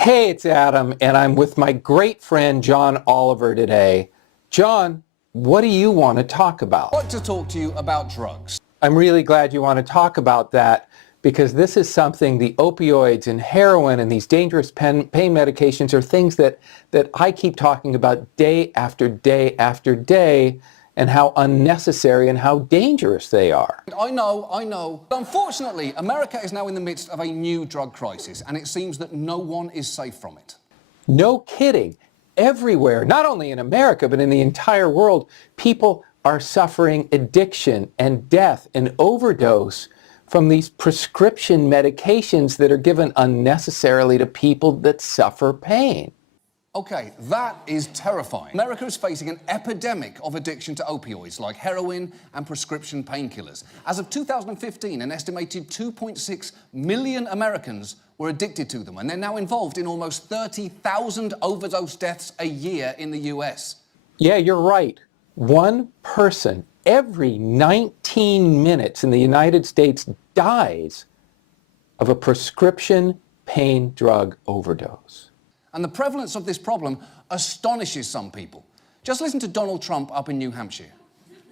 Hey, it's Adam, and I'm with my great friend John Oliver today. John, what do you want to talk about? I want to talk to you about drugs. I'm really glad you want to talk about that because this is something, the opioids and heroin and these dangerous pain medications are things that I keep talking about day after day after day, and how unnecessary and how dangerous they are. I know. But unfortunately, America is now in the midst of a new drug crisis, and it seems that no one is safe from it. No kidding. Everywhere, not only in America, but in the entire world, people are suffering addiction and death and overdose from these prescription medications that are given unnecessarily to people that suffer pain. Okay, that is terrifying. America is facing an epidemic of addiction to opioids like heroin and prescription painkillers. As of 2015, an estimated 2.6 million Americans were addicted to them, and they're now involved in almost 30,000 overdose deaths a year in the US. Yeah, you're right. One person every 19 minutes in the United States dies of a prescription pain drug overdose. And the prevalence of this problem astonishes some people. Just listen to Donald Trump up in New Hampshire.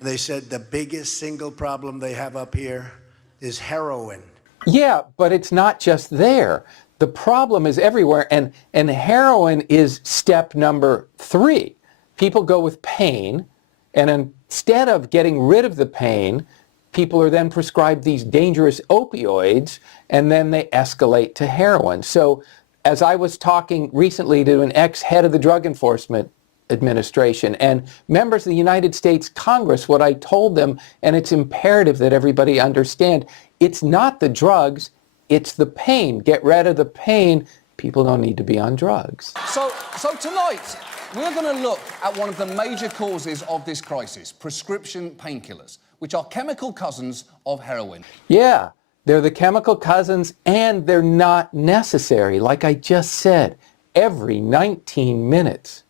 They said the biggest single problem they have up here is heroin. Yeah, but it's not just there. The problem is everywhere, and heroin is step number 3. People go with pain, and instead of getting rid of the pain, people are then prescribed these dangerous opioids, and then they escalate to heroin. So as I was talking recently to an ex-head of the Drug Enforcement Administration and members of the United States Congress, what I told them, and it's imperative that everybody understand, it's not the drugs, it's the pain. Get rid of the pain. People don't need to be on drugs. So tonight, we're going to look at one of the major causes of this crisis, prescription painkillers, which are chemical cousins of heroin. Yeah. They're the chemical cousins, and they're not necessary. Like I just said, every 19 minutes,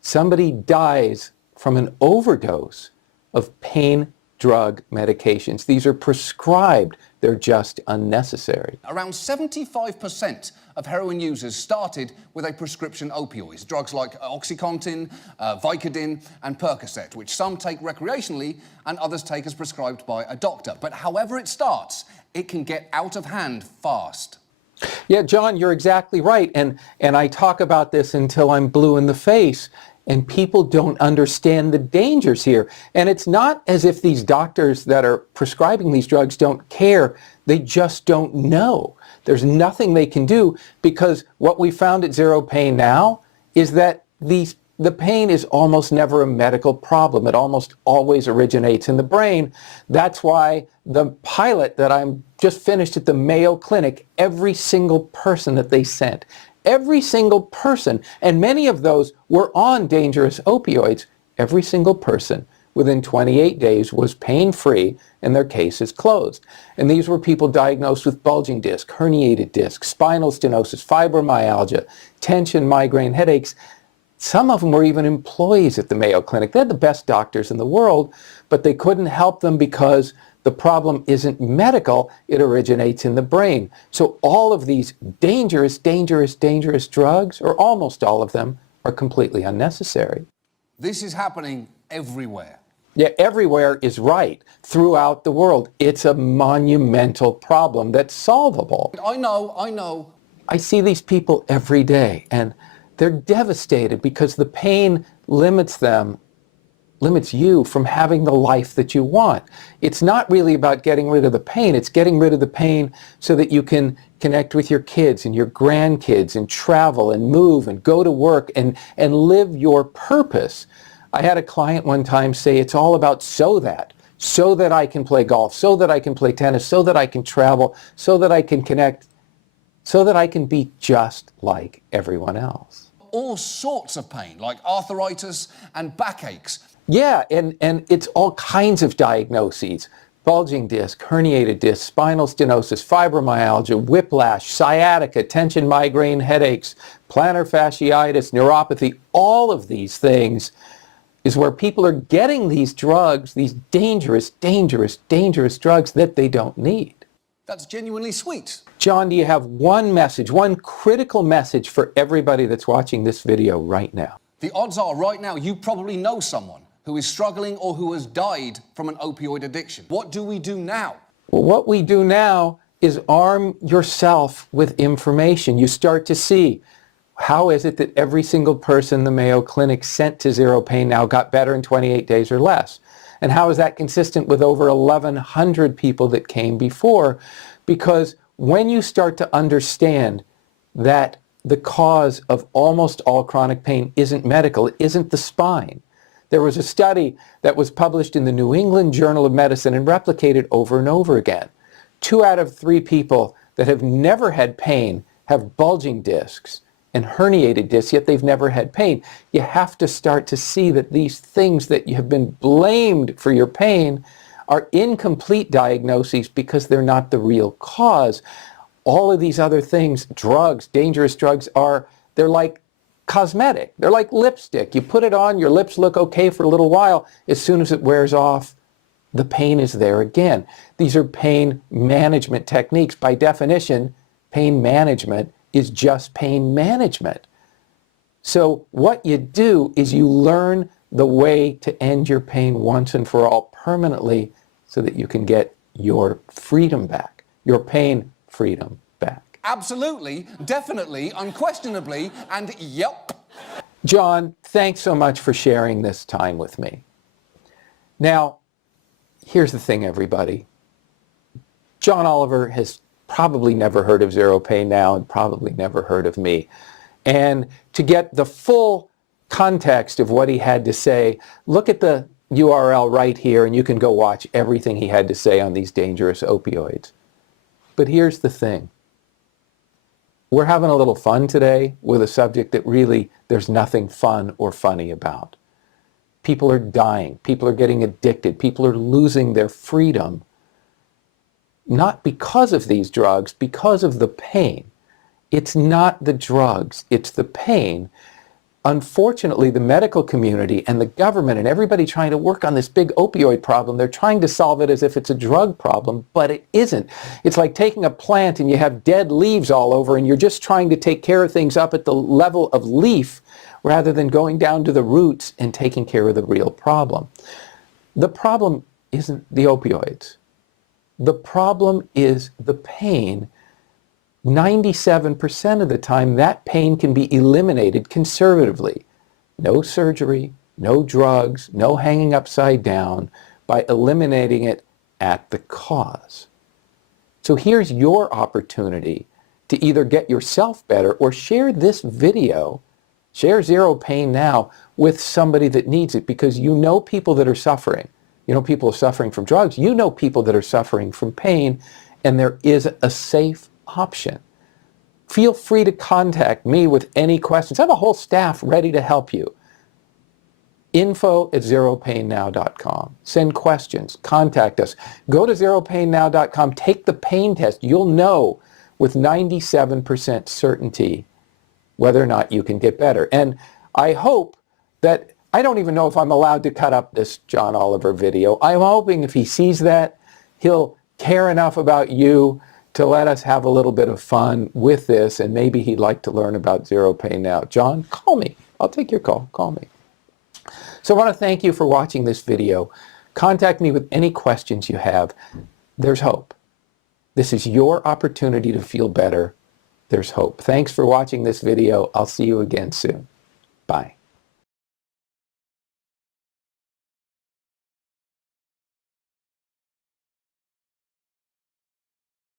somebody dies from an overdose of pain drug medications. These are prescribed. They're just unnecessary. Around 75% of heroin users started with a prescription opioids, drugs like OxyContin, Vicodin, and Percocet, which some take recreationally and others take as prescribed by a doctor. But however it starts, it can get out of hand fast. Yeah, John, you're exactly right. And I talk about this until I'm blue in the face. And people don't understand the dangers here. And it's not as if these doctors that are prescribing these drugs don't care. They just don't know. There's nothing they can do, because what we found at Zero Pain now is that the pain is almost never a medical problem. It almost always originates in the brain. That's why the pilot that I'm just finished at the Mayo Clinic, every single person that they sent, every single person, and many of those were on dangerous opioids, every single person within 28 days was pain-free and their case is closed. And these were people diagnosed with bulging disc, herniated disc, spinal stenosis, fibromyalgia, tension, migraine, headaches. Some of them were even employees at the Mayo Clinic. They had the best doctors in the world, but they couldn't help them because the problem isn't medical, it originates in the brain. So all of these dangerous drugs, or almost all of them, are completely unnecessary. This is happening everywhere. Yeah, everywhere is right. Throughout the world, it's a monumental problem that's solvable. I know. I see these people every day, and they're devastated because the pain limits you from having the life that you want. It's not really about getting rid of the pain. It's getting rid of the pain so that you can connect with your kids and your grandkids and travel and move and go to work and live your purpose. I had a client one time say it's all about so that I can play golf, so that I can play tennis, so that I can travel, so that I can connect, so that I can be just like everyone else. All sorts of pain, like arthritis and backaches. Yeah, and it's all kinds of diagnoses. Bulging disc, herniated disc, spinal stenosis, fibromyalgia, whiplash, sciatica, tension, migraine, headaches, plantar fasciitis, neuropathy. All of these things is where people are getting these drugs, these dangerous drugs that they don't need. That's genuinely sweet. John, do you have one message, one critical message for everybody that's watching this video right now? The odds are right now you probably know someone who is struggling or who has died from an opioid addiction. What do we do now? Well, what we do now is arm yourself with information. You start to see, how is it that every single person the Mayo Clinic sent to Zero Pain Now got better in 28 days or less? And how is that consistent with over 1,100 people that came before? Because when you start to understand that the cause of almost all chronic pain isn't medical, it isn't the spine. There was a study that was published in the New England Journal of Medicine and replicated over and over again. 2 out of 3 people that have never had pain have bulging discs and herniated discs, yet they've never had pain. You have to start to see that these things that you have been blamed for your pain are incomplete diagnoses because they're not the real cause. All of these other things, drugs, dangerous drugs, they're like cosmetic. They're like lipstick. You put it on, your lips look okay for a little while. As soon as it wears off, the pain is there again. These are pain management techniques. By definition, pain management is just pain management. So what you do is you learn the way to end your pain once and for all permanently so that you can get your freedom back, your pain freedom back. Absolutely, definitely, unquestionably, and yep. John, thanks so much for sharing this time with me. Now, here's the thing, everybody. John Oliver has probably never heard of Zero Pain Now and probably never heard of me. And to get the full context of what he had to say, look at the URL right here and you can go watch everything he had to say on these dangerous opioids. But here's the thing. We're having a little fun today with a subject that really there's nothing fun or funny about. People are dying. People are getting addicted. People are losing their freedom. Not because of these drugs, because of the pain. It's not the drugs, it's the pain. Unfortunately, the medical community and the government and everybody trying to work on this big opioid problem, they're trying to solve it as if it's a drug problem, but it isn't. It's like taking a plant and you have dead leaves all over and you're just trying to take care of things up at the level of leaf rather than going down to the roots and taking care of the real problem. The problem isn't the opioids. The problem is the pain. 97% of the time, that pain can be eliminated conservatively. No surgery, no drugs, no hanging upside down, by eliminating it at the cause. So here's your opportunity to either get yourself better or share this video, share Zero Pain Now with somebody that needs it, because you know people that are suffering. You know people are suffering from drugs. You know people that are suffering from pain, and there is a safe option. Feel free to contact me with any questions. I have a whole staff ready to help you. info@zeropainnow.com. Send questions. Contact us. Go to zeropainnow.com. Take the pain test. You'll know with 97% certainty whether or not you can get better. And I hope that, I don't even know if I'm allowed to cut up this John Oliver video. I'm hoping if he sees that, he'll care enough about you to let us have a little bit of fun with this, and maybe he'd like to learn about Zero Pain Now. John, call me. I'll take your call. Call me. So I want to thank you for watching this video. Contact me with any questions you have. There's hope. This is your opportunity to feel better. There's hope. Thanks for watching this video. I'll see you again soon. Bye.